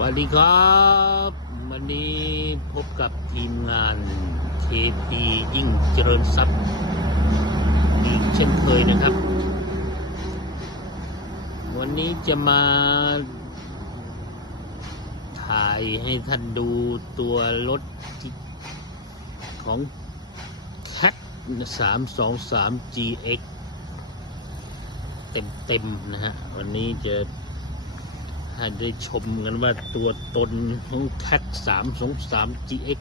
วัสดีครับ วันนี้พบกับทีมงาน KP ยิ่งเจริญทรัพย์อีกเช่นเคยนะครับ วันนี้จะมา ถ่ายให้ท่านดูตัวรถของ Cat 323 GX เต็มๆนะฮะ วันนี้จะ ให้ได้ชมกันว่าตัวตนของ Cat 3 2 3 GX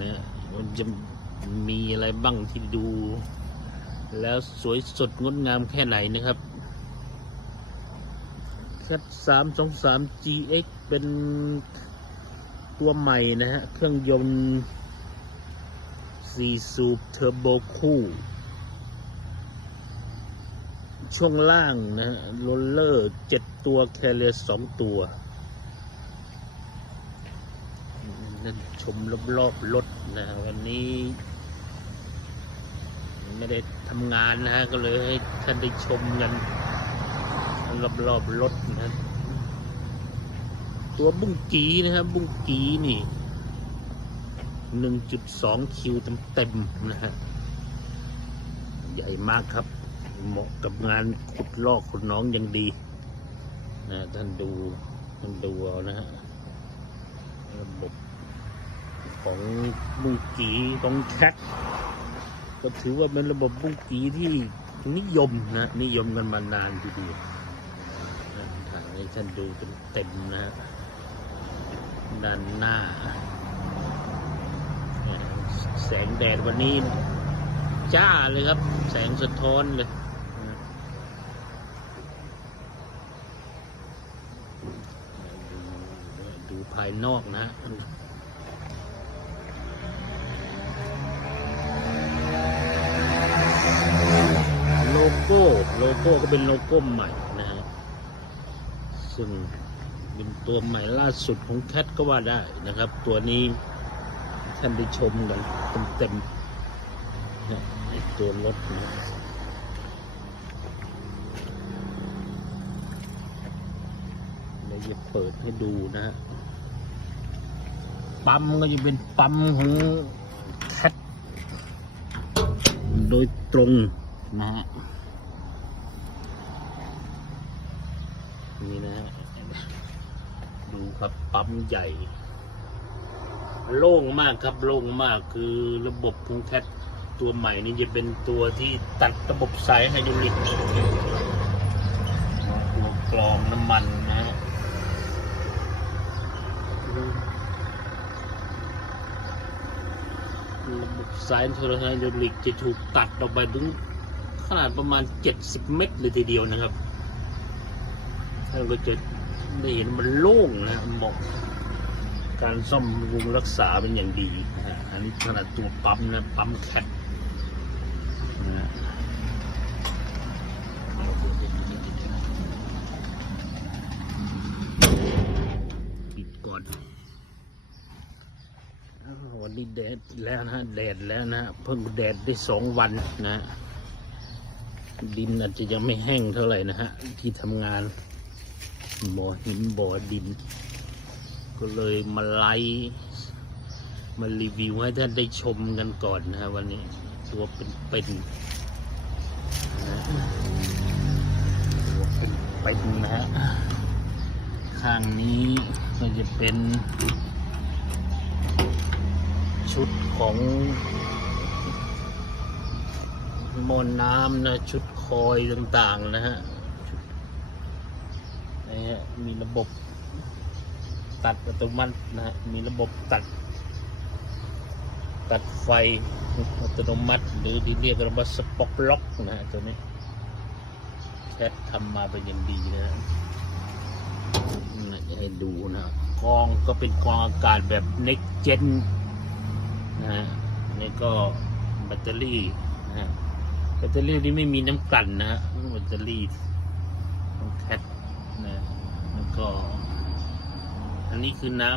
นะมันจะมีอะไรบ้างที่ดู แล้วสวยสดงดงามแค่ไหนนะครับ Cat 3 2 3 GX เป็นตัวใหม่นะฮะ เครื่องยนต์4สูบเทอร์โบคู่ ช่วงล่างนะฮะโรลเลอร์เจ็ดตัวแคเรสองตัวนั่นชมรอบๆรถนะวันนี้ ไม่ได้ทำงานนะฮะ ก็เลยให้ท่านได้ชมกันรอบๆรถนะ ตัวบุ้งกีนะครับ บุ้งกีนี่หนึ่งจุดสองคิวเต็มๆนะฮะ ใหญ่มากครับ เหมาะกับงานขุดลอกขุดน้องยังดีนะท่านดูท่านดูเอานะฮะระบบของบุ้งกีของแคทก็ถือว่าเป็นระบบบุ้งกีที่นิยมนะนิยมกันมานานทีเดียวถ่ายให้ท่านดูเต็มๆนะฮะด้านหน้า แสงแดดวันนี้จ้าเลยครับ แสงสะท้อนเลยนะ ดูภายนอกนะโลโก้โลโก้ก็เป็นโลโก้ใหม่นะฮะซึ่งเป็นตัวใหม่ล่าสุดของแคทก็ว่าได้นะครับ ตัวนี้ท่านได้ชมกันเต็มๆตัวรถนะเรา จะเปิดให้ดูนะฮะปั๊มก็จะเป็นปั๊มของแคทโดยตรงนะฮะนี่นะฮะดูครับปั๊มใหญ่ โล่งมากครับโล่งมากคือระบบของแคทตัวใหม่นี่จะเป็นตัวที่ตัดระบบสายไฮดรอลิกตัวกรองน้ำมันนะฮะ สายไฮดรอลิกจะถูกตัดออกไปถึงขนาดประมาณ 70 เมตรเลยทีเดียวนะครับท่านก็จะได้เห็นมันโล่งนะเหมาะการซ่อมบำรุงรักษาเป็นอย่างดีนะอันนี้ขนาดตัวปั๊มนะปั๊มแคทนะฮะปิดก่อนอ้าววั นนี้แดดแล้วนะแดดแล้วนะเพิ่งแดดได้สองวันนะ ดินอาจจะยังไม่แห้งเท่าไหร่นะฮะที่ทำงานบ่อหินบ่อดิน ก็เลยมาไลมารีวิวให้ท่านได้ชมกันก่อนนะฮะวันนี้ตัวเป็นเป็นนะตัวเป็นเป็นนะฮะข้างนี้ก็จะเป็น ชุดของมอนน้ำนะ ชุดคอยต่างๆนะฮะนะฮะมีระบบตัดอัตโนมัตินะฮะมีระบบตัด ตัดไฟอัตโนมัติ หรือที่เรียกกันว่าสป็อกล็อกนะฮะตัวนี้แคททำมาเป็นอย่างดีนะฮะให้ดูนะกองก็เป็นกองอากาศแบบ next gen นะฮะนี่ก็แบตเตอรี่นะฮะแบตเตอรี่นี่ไม่มีน้ำกลั่นนะฮะแบตเตอรี่ของแคทนะแล้วก็ อันนี้คือน้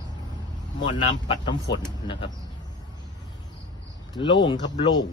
ำหม้อน้ำปัดน้ำฝนนะครับ โล่งครับโล่ง